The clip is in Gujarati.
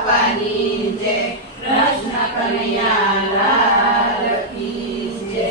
બાપાની જય કૃષ્ણ કનૈયા લાલ કી જય